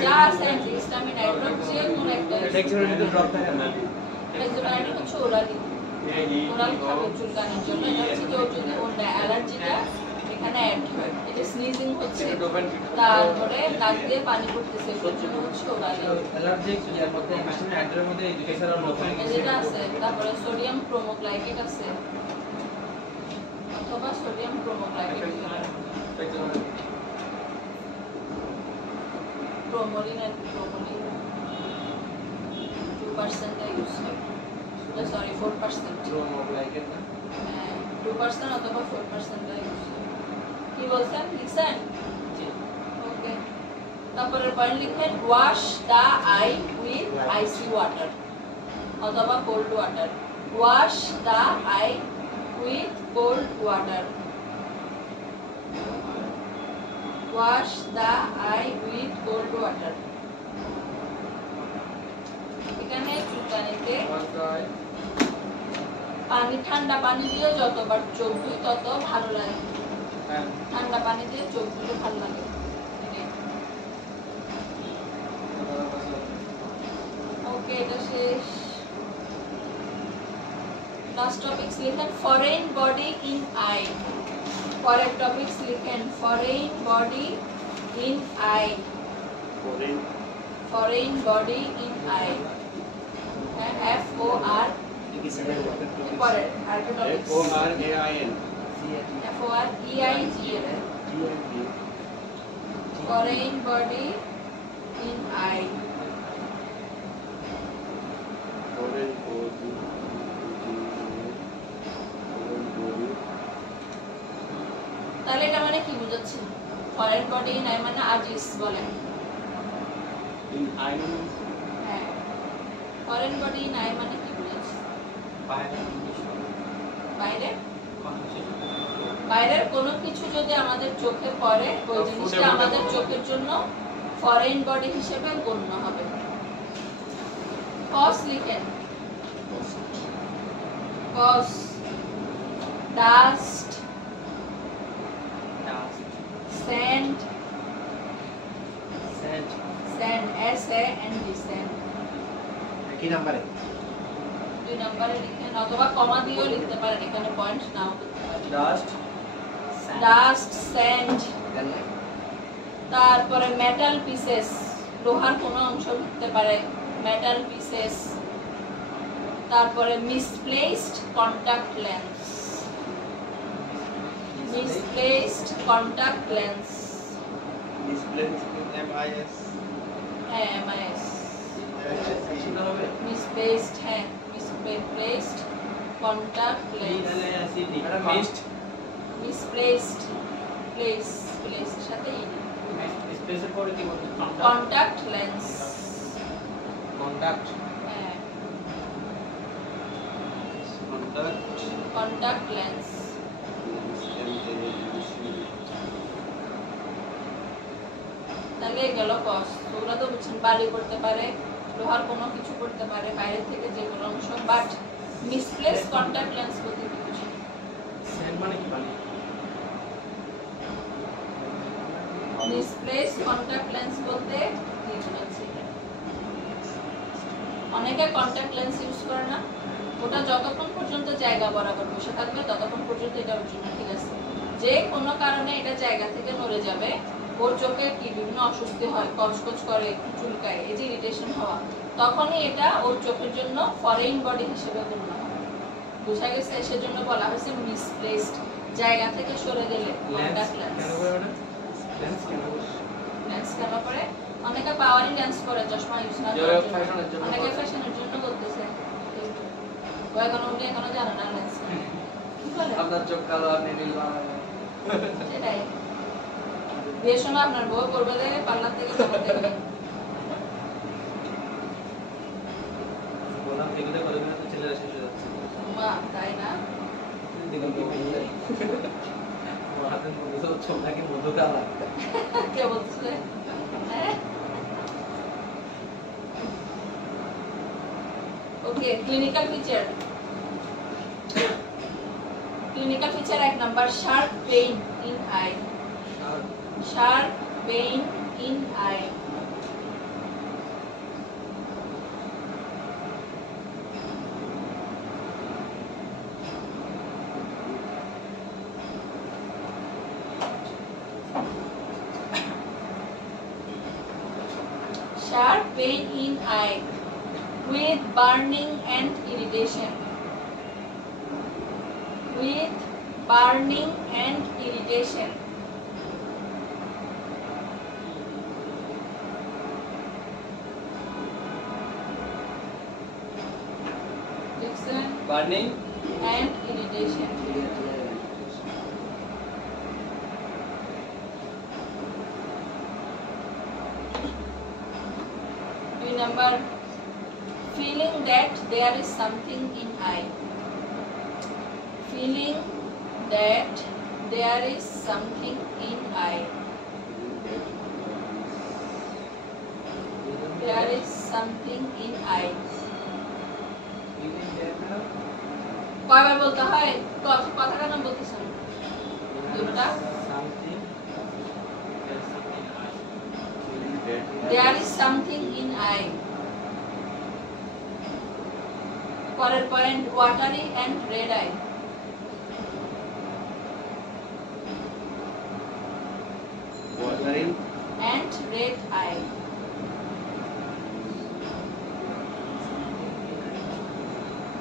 যা আছে অ্যান্টিহিস্টামিন হাইড্রোক্সিল কোন একটা ফেক্সোফেনাডিন ড্রপ থাকে না ফেক্সোফেনাডিন হচ্ছে ওরালি ওরাল খাবে চুলকানির জন্য এটা হচ্ছে যে ওর যদি ওর অ্যালার্জিটা এখানে অ্যাড হয় এটা স্নিজিং হচ্ছে তারপরে নাক দিয়ে পানি পড়তেছে ওর জন্য হচ্ছে ওরালি অ্যালার্জিক ইয়ার মধ্যে মেশিন অ্যাডের মধ্যে এই দুটো ছাড়া নতুন যেটা আছে তারপরে সোডিয়াম ক্রোমোগ্লাইকেট আছে অথবা সোডিয়াম ক্রোমোগ্লাইকেট ক্রোমোলিন আর ক্রোমোলিন 2% ইউজ হয় সরি 4% ক্রোমোগ্লাইকেট না 2% অথবা 4% ইউজ হয় কি বলছেন লিখছেন ওকে তারপরে পয়েন্ট লিখেন wash the eye with icy water অথবা cold water wash the eye with cold water wash the eye with cold water এখানে চুলকানিতে পানি ঠান্ডা পানি দিয়ে যতবার চোখ ধুই তত ভালো লাগে ঠান্ডা পানি দিয়ে চোখ ধুলে ভালো লাগে ওকে এটা শেষ লাস্ট টপিকস লিখেন ফরেন বডি ইন আই পরের টপিকস লিখেন foreign body in eye foreign body in eye হ্যাঁ এফ ও আর পরের আরেকটা topics F O R E I G L foreign body in eye তাহলে এটা মানে কি বুঝাচ্ছেন ফরেন বডি ইন আই মানে আজিস বলেন হ্যাঁ ফরেন বডি ইন আই মানে কি বুঝাচ্ছেন বাইরে বাইরের কোনো কিছু যদি আমাদের চোখে পড়ে ওই জিনিসটা আমাদের চোখের জন্য ফরেন বডি হিসেবে গণ্য হবে কস লিখেন cause dust sand sand S A N D sand কি নাম্বারে 2 নম্বরে লিখেন অথবা কমা দিয়েও লিখতে পারেন এখানে পয়েন্ট নাও করতে পারেন ডাস্ট স্যান্ড তারপরে মেটাল পিসেস লোহার কোনো অংশ লিখতে পারে মেটাল পিসেস তারপরে misplaced contact lens misplaced contact lens হ্যাঁ এমআইএস মিসপ্লেসড হ্যাঁ misplaced contact lens misplaced place place সাথে স্পেসের পরে কি বলতে কন্টাক্ট লেন্স কন্টাক্ট হ্যাঁ কন্টাক্ট লেন্স তাহলে গেল কস ওগুলো তো বুঝছেন বালি করতে পারে লোহার কোনো কিছু করতে পারে বাইরে থেকে যে কোনো অংশ বাট মিসপ্লেস কন্টাক্ট লেন্স বলতে কি বুঝি স্যান্ড মানে কি বালি মিসপ্লেস কন্টাক্ট লেন্স বলতে কি বুঝাচ্ছি অনেকে কন্টাক্ট লেন্স ইউজ করে না, ওটা যতক্ষণ পর্যন্ত জায়গা বরাবর বসে থাকবে ততক্ষণ পর্যন্ত এটা ওর জন্য ঠিক আছে। যে কোনো কারণে এটা জায়গা থেকে নড়ে যাবে, ওর চোখে কি বিভিন্ন অস্বস্তি হয়, কচকচ করে, চুলকায়, এই যে ইরিটেশন হওয়া, তখনই এটা ওর চোখের জন্য ফরেন বডি হিসেবে গণ্য হয়। বোঝা গেছে? সেজন্য বলা হয়েছে মিসপ্লেসড, জায়গা থেকে সরে গেলে কন্টাক্ট লেন্স। লেন্স কেন করে? অনেকে পাওয়ারি লেন্স পরে চশমা ইউজ না করার জন্য, অনেকে ফ্যাশনের জন্য করতেছে। ও এখনো জানে না লেন্স কি বলে। আপনার চোখ কালো আপনি নীল বানাবেন, সেটাই বিয়ের সময় আপনার বউ করবে যে পার্লার থেকে বানাতে গেলে। বললাম এগুলো করে না তো ছেলেরা শেষ হয়ে যাচ্ছে। মা তাই না? হাতের মধ্যে তো চোখ নাকি মধু কালা। কে বলছে? Okay, clinical feature. Clinical feature 1 number, sharp pain in eye. Sharp pain in eye. Sharp pain in eye with burning and irritation. With burning and irritation. Dixon burning and irritation. Number, feeling that there is something in eye. Feeling that there is something in eye. There is something in eye. কয়বার বলতে হয়? কথাটা না বলতেছেন দুটোটা। There is something in eye. পরের point, watery and red eye. Watering And red eye.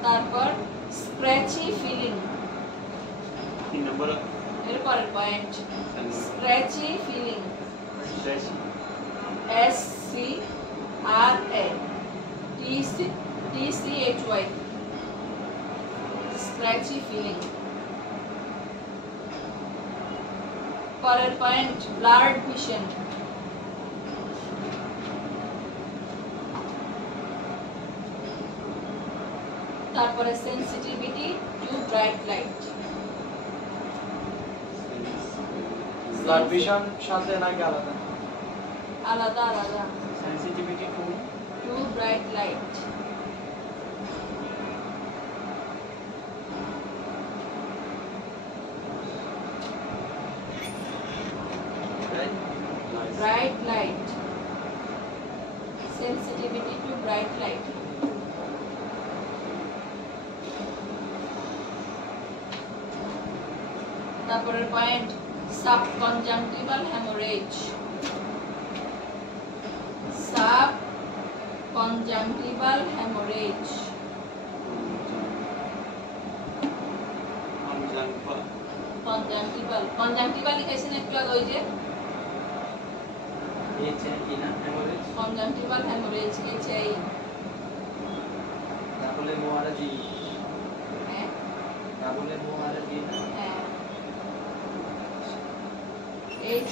তারপর scratchy feeling. 3 number এর পরের point, scratchy feeling. stress SCRATCHY. Scratchy feeling. পরের পয়েন্ট, blurred vision. তারপরে sensitivity to bright light. Blood vision সাথে নাকি আলাদা? আলাদা আলাদা। Sensitivity To bright light. Bright light. Sensitivity to bright light. তারপরের point, subconjunctival hemorrhage. Subconjunctival hemorrhage. Conjunctival. Conjunctival লিখেছেন একটু আগে ওই যে conjunctival hemorrhage HI. তাহলে মোয়ারা জি, হ্যাঁ তাহলে মোয়ারা জি না হ্যাঁ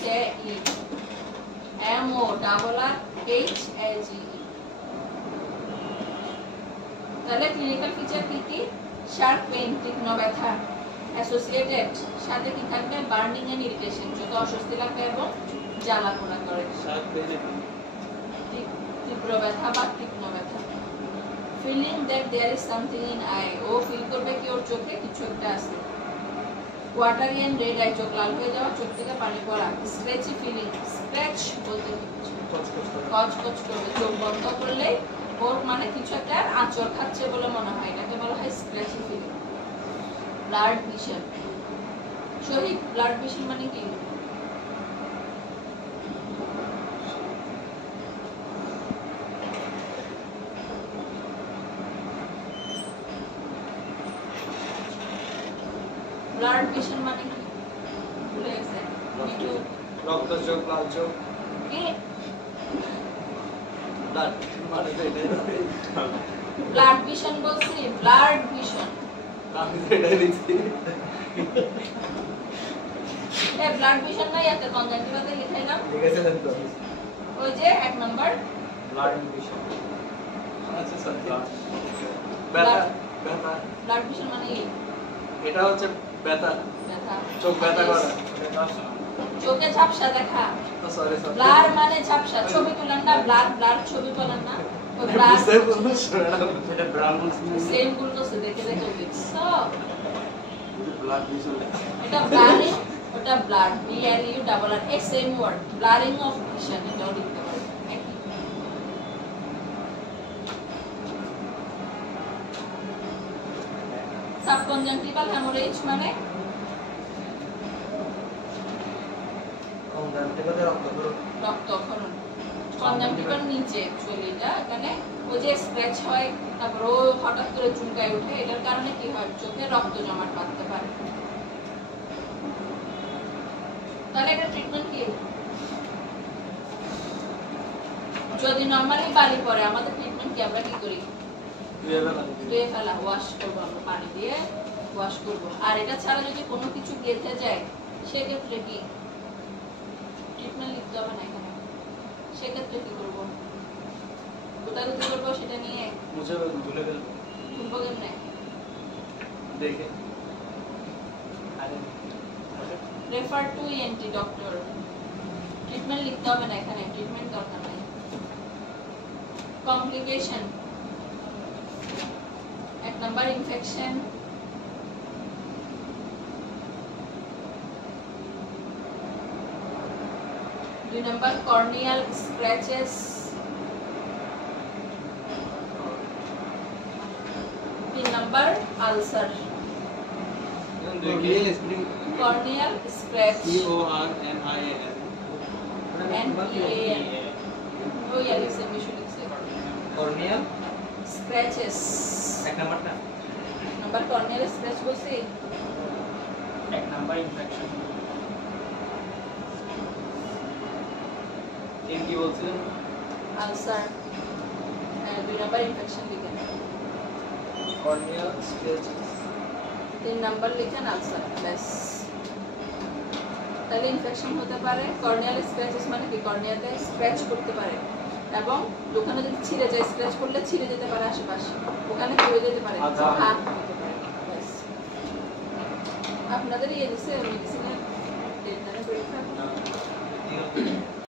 HAE MORRHAGE. তাহলে ক্লিনিক্যাল ফিচার কি কি? শার্প পেইন, তীক্ষ্ণ ব্যথা, অ্যাসোসিয়েটেড সাথে কি থাকবে? বার্নিং এন্ড ইরিটেশন, চোখে অস্বস্তি লাগবে এবং জ্বালা পোড়া করে, তীব্র ব্যথা বা তীক্ষ্ণ ব্যথা। Feeling that there is something in eye, ও ফিল করবে কি ওর চোখে কিছু একটা আছে। ওয়াটারি এন্ড রেড আই, চোখ লাল হয়ে যাওয়া, চোখ থেকে পানি পড়া। স্ক্র্যাচি ফিলিং, স্ক্র্যাচ বলতে কচকচ করবে, চোখ বন্ধ করলে ওর মানে কিছু একটা আঁচড় খাচ্ছে বলে মনে হয়, এটাকে বলা হয় স্ক্র্যাচি ফিলিং। ব্লাড ভিশন, শহীদ ব্লাড ভিশন মানে কি? ব্লাড ভিশন মানে কি ভুলে গেছে? রক্ত চোখ, লাল চোখ, কি ব্লাড মানে তো এটাই। ব্লাড ভিশন বলছি, ব্লাড ভিশন। আমি তো এটাই লিখছি। এই ব্লাড ভিশন নাই একটা কনজাংটিভাতে লিখাইলাম, লিখেছিলেন তো? ওই যে 1 নাম্বার ব্লাড ভিশন। আচ্ছা স্যার, ব্যথা, ব্যথা। ব্লাড ভিশন মানে কি? এটা হচ্ছে ব্যথা, ব্যথা, চোখ ব্যথা করা। চোখে ঝাপসা দেখা। সরি সরি, ব্লার মানে ঝাপসা, ছবি তুলেন না, ব্লার ব্লার ছবি তোলেন না, ওই ব্লার বুঝতে বলুন শুনে না। সেটা ব্রাউন সেম গুলো তো দেখে দেখে দেখছো, ব্লাড ভিশন এটা ব্লারিং, ওটা blood, B R U double R এ, same word, blurring of vision, এটাও লিখতে পারেন একই। সাবকনজাংটিভাল হ্যামোরেজ মানে রক্তক্ষরণ। কনজাংটিভাল নিচে অ্যাকচুয়ালি এটা, এখানে ওই যে স্ক্র্যাচ হয়, তারপর ও হঠাৎ করে চুলকায় ওঠে, এটার কারণে কি হয়? চোখে রক্ত জমাট বাঁধতে পারে। তাহলে এটা ট্রিটমেন্ট কি? যদি নরমালি বালি পড়ে, আমাদের ট্রিটমেন্ট কি? আমরা কি করি? ধুয়ে ফেলা, ওয়াশ করবো, আমরা পানি দিয়ে ওয়াশ করবো। আর এটা ছাড়া যদি কোনো কিছু গেঁথে যায়, সেক্ষেত্রে কি ট্রিটমেন্ট লিখতে হবে না এখানে? সেক্ষেত্রে কি করবো? কোথায় করবো সেটা নিয়ে মুছে ফেলবো, ধুলে ফেলবো, খুলবো কেমনে? দেখে। আরে refer to ENT doctor. Treatment লিখতে হবে না এখানে, ট্রিটমেন্ট দরকার নেই। Complication, 1 number infection, 2 number corneal scratches, 3 number ulcer. Corneal scratch, NEAL, ওই লিখছে, বিশু লিখছে। কর্নিয়াল স্ক্র্যাচেস, 1 নাম্বারটা, নাম্বার কর্নিয়াল স্ক্র্যাচ বলছি। 1 নাম্বার ইনফেকশন। কি বলছিলেন? আলসার, 2 নাম্বার ইনফেকশন লিখেন, কর্নিয়াল স্ক্র্যাচ, 3 নাম্বার লিখেন আলসার, ব্যাস। তাহলে ইনফেকশন হতে পারে। কর্নিয়াল স্ক্র্যাচেস মানে কি? কর্নিয়াতে স্ক্র্যাচ করতে পারে, এবং ওখানে যদি ছিঁড়ে যায়, স্ক্র্যাচ করলে ছিঁড়ে যেতে পারে আশেপাশে, ওখানে কি হয়ে যেতে পারে? আচ্ছা। হাত হতে পারে, ব্যাস। আপনাদের ইয়ে দিচ্ছে মেডিসিনের পরীক্ষা?